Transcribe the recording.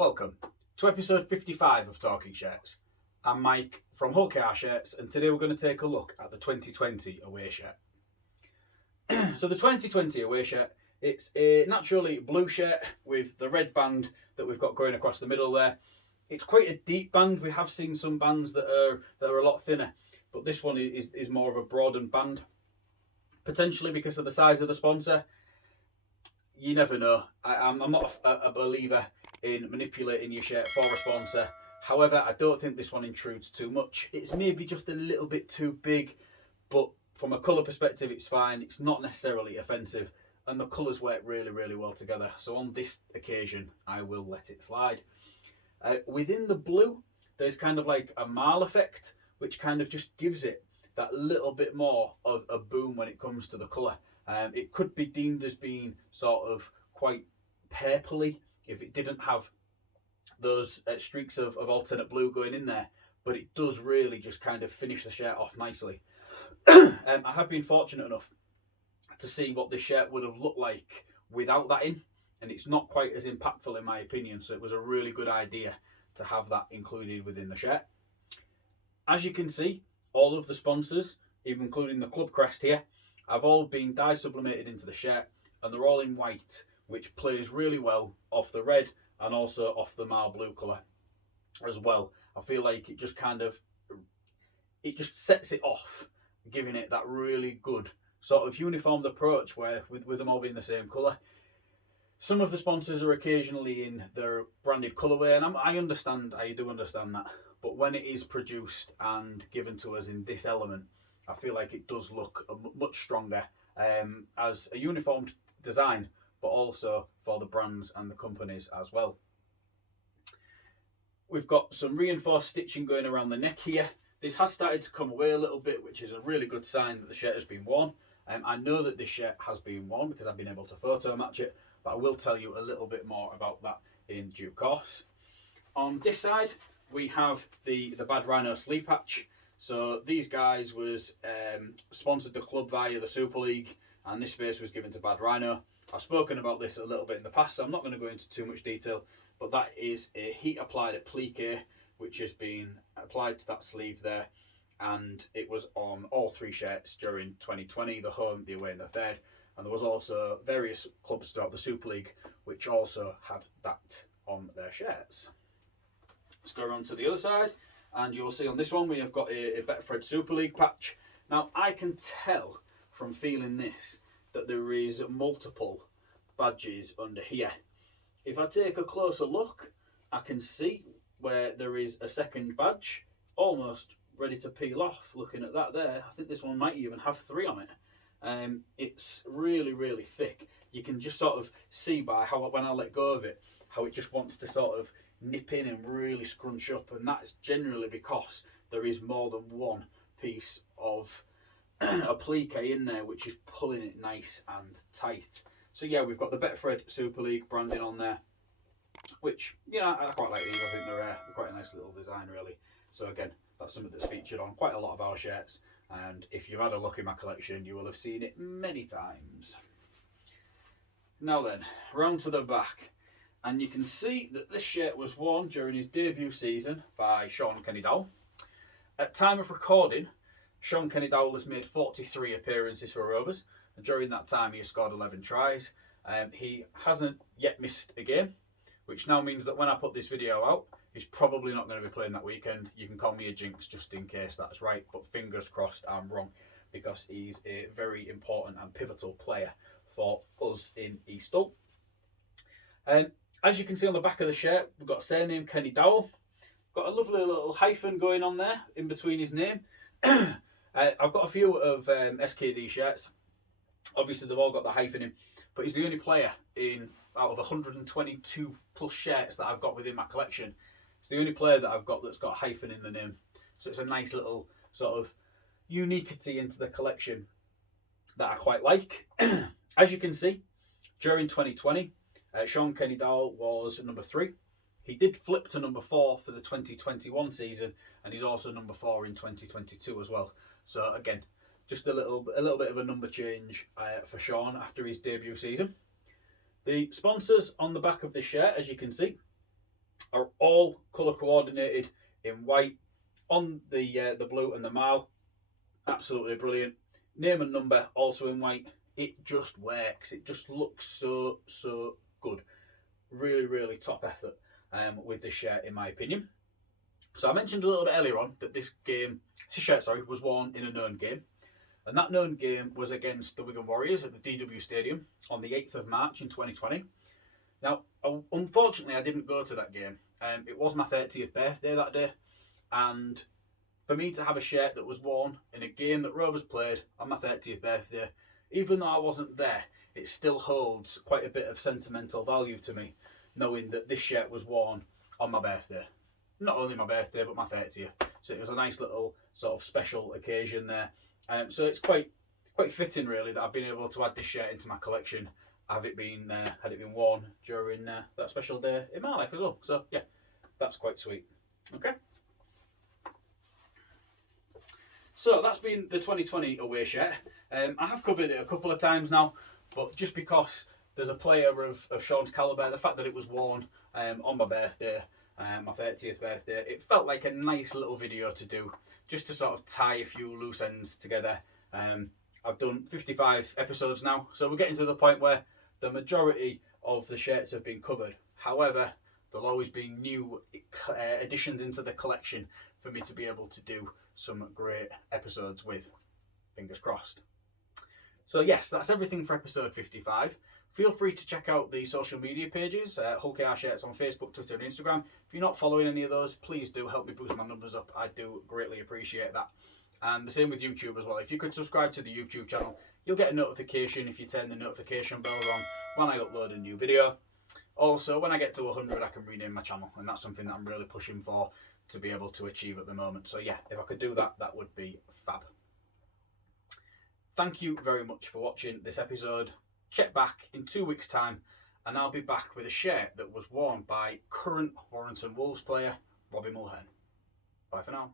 Welcome to episode 55 of Talking Shirts. I'm Mike from Hull KR Shirts, and today we're going to take a look at the 2020 away shirt. So the 2020 away shirt, it's a naturally blue shirt with the red band that we've got going across the middle there. It's quite a deep band. We have seen some bands that are a lot thinner, but this one is more of a broadened band. Potentially because of the size of the sponsor. You never know. I'm not a believer in manipulating your shirt for a sponsor. However, I don't think this one intrudes too much. It's maybe just a little bit too big, but from a colour perspective, it's fine. It's not necessarily offensive, and the colours work really, really well together. So on this occasion, I will let it slide. Within the blue, there's kind of like a marl effect, which kind of just gives it that little bit more of a boom when it comes to the colour. It could be deemed as being sort of quite purpley if it didn't have those streaks of alternate blue going in there, but it does really just kind of finish the shirt off nicely. I have been fortunate enough to see what this shirt would have looked like without that in, and it's not quite as impactful in my opinion, so it was a really good idea to have that included within the shirt. As you can see, all of the sponsors, even including the club crest here, have all been dye sublimated into the shirt, and they're all in white, which plays really well off the red and also off the marl blue colour as well. I feel like it just sets it off, giving it that really good sort of uniformed approach where with them all being the same colour. Some of the sponsors are occasionally in their branded colourway, and I do understand that. But when it is produced and given to us in this element, I feel like it does look much stronger as a uniformed design, but also for the brands and the companies as well. We've got some reinforced stitching going around the neck here. This has started to come away a little bit, which is a really good sign that the shirt has been worn. I know that this shirt has been worn because I've been able to photo match it, but I will tell you a little bit more about that in due course. On this side, we have the Bad Rhino sleeve patch. So these guys was sponsored the club via the Super League, and this space was given to Bad Rhino. I've spoken about this a little bit in the past, so I'm not going to go into too much detail, but that is a heat applied applique which has been applied to that sleeve there, and it was on all three shirts during 2020, the home, the away and the third, and there was also various clubs throughout the Super League which also had that on their shirts. Let's go around to the other side, and you'll see on this one we have got a Betfred Super League patch. Now I can tell from feeling this that there is multiple badges under here. If I take a closer look, I can see where there is a second badge almost ready to peel off. Looking at that there, I think this one might even have 3 on it. It's really, really thick. You can just sort of see by how when I let go of it, how it just wants to sort of nip in and really scrunch up, and that's generally because there is more than one piece of applique in there which is pulling it nice and tight. So yeah, we've got the Betfred Super League branding on there, which, you know, I quite like these. I think they're quite a nice little design really. So again, that's something that's featured on quite a lot of our shirts, and if you've had a look in my collection, you will have seen it many times. Now then, round to the back, and you can see that this shirt was worn during his debut season by Shaun Kenny-Dowall. At time of recording, Shaun Kenny-Dowall has made 43 appearances for Rovers, and during that time he has scored 11 tries. He hasn't yet missed a game, which now means that when I put this video out, he's probably not going to be playing that weekend. You can call me a jinx just in case that's right, but fingers crossed I'm wrong, because he's a very important and pivotal player for us in East Hull. As you can see on the back of the shirt, we've got surname Kenny-Dowall. Got a lovely little hyphen going on there in between his name. I've got a few of SKD shirts. Obviously they've all got the hyphen in, but he's the only player out of 122 plus shirts that I've got within my collection. It's the only player that I've got that's got a hyphen in the name. So it's a nice little sort of uniquity into the collection that I quite like. As you can see, during 2020, Shaun Kenny-Dowall was number 3. He did flip to number 4 for the 2021 season, and he's also number 4 in 2022 as well. So again, just a little bit of a number change for Shaun after his debut season. The sponsors on the back of this shirt, as you can see, are all colour coordinated in white on the blue and the mile. Absolutely brilliant. Name and number also in white. It just works. It just looks so good. Really, really top effort with this shirt, in my opinion. So I mentioned a little bit earlier on that this shirt, was worn in a known game. And that known game was against the Wigan Warriors at the DW Stadium on the 8th of March in 2020. Now, unfortunately, I didn't go to that game. It was my 30th birthday that day. And for me to have a shirt that was worn in a game that Rovers played on my 30th birthday, even though I wasn't there, it still holds quite a bit of sentimental value to me, knowing that this shirt was worn on my birthday. Not only my birthday, but my 30th. So it was a nice little sort of special occasion there. So it's quite fitting, really, that I've been able to add this shirt into my collection. Had it been worn during that special day in my life as well. So yeah, that's quite sweet. Okay. So that's been the 2020 away shirt. I have covered it a couple of times now, but just because there's a player of Shaun's calibre, the fact that it was worn on my birthday, my 30th birthday, it felt like a nice little video to do, just to sort of tie a few loose ends together. I've done 55 episodes now, so we're getting to the point where the majority of the shirts have been covered. However, there'll always be new additions into the collection for me to be able to do some great episodes with. Fingers crossed. So yes, that's everything for episode 55. Feel free to check out the social media pages, Hull KR Shirts on Facebook, Twitter and Instagram. If you're not following any of those, please do help me boost my numbers up. I do greatly appreciate that. And the same with YouTube as well. If you could subscribe to the YouTube channel, you'll get a notification if you turn the notification bell on when I upload a new video. Also, when I get to 100, I can rename my channel, and that's something that I'm really pushing for to be able to achieve at the moment. So yeah, if I could do that, that would be fab. Thank you very much for watching this episode. Check back in 2 weeks' time, and I'll be back with a shirt that was worn by current Warrington Wolves player Robbie Mulhern. Bye for now.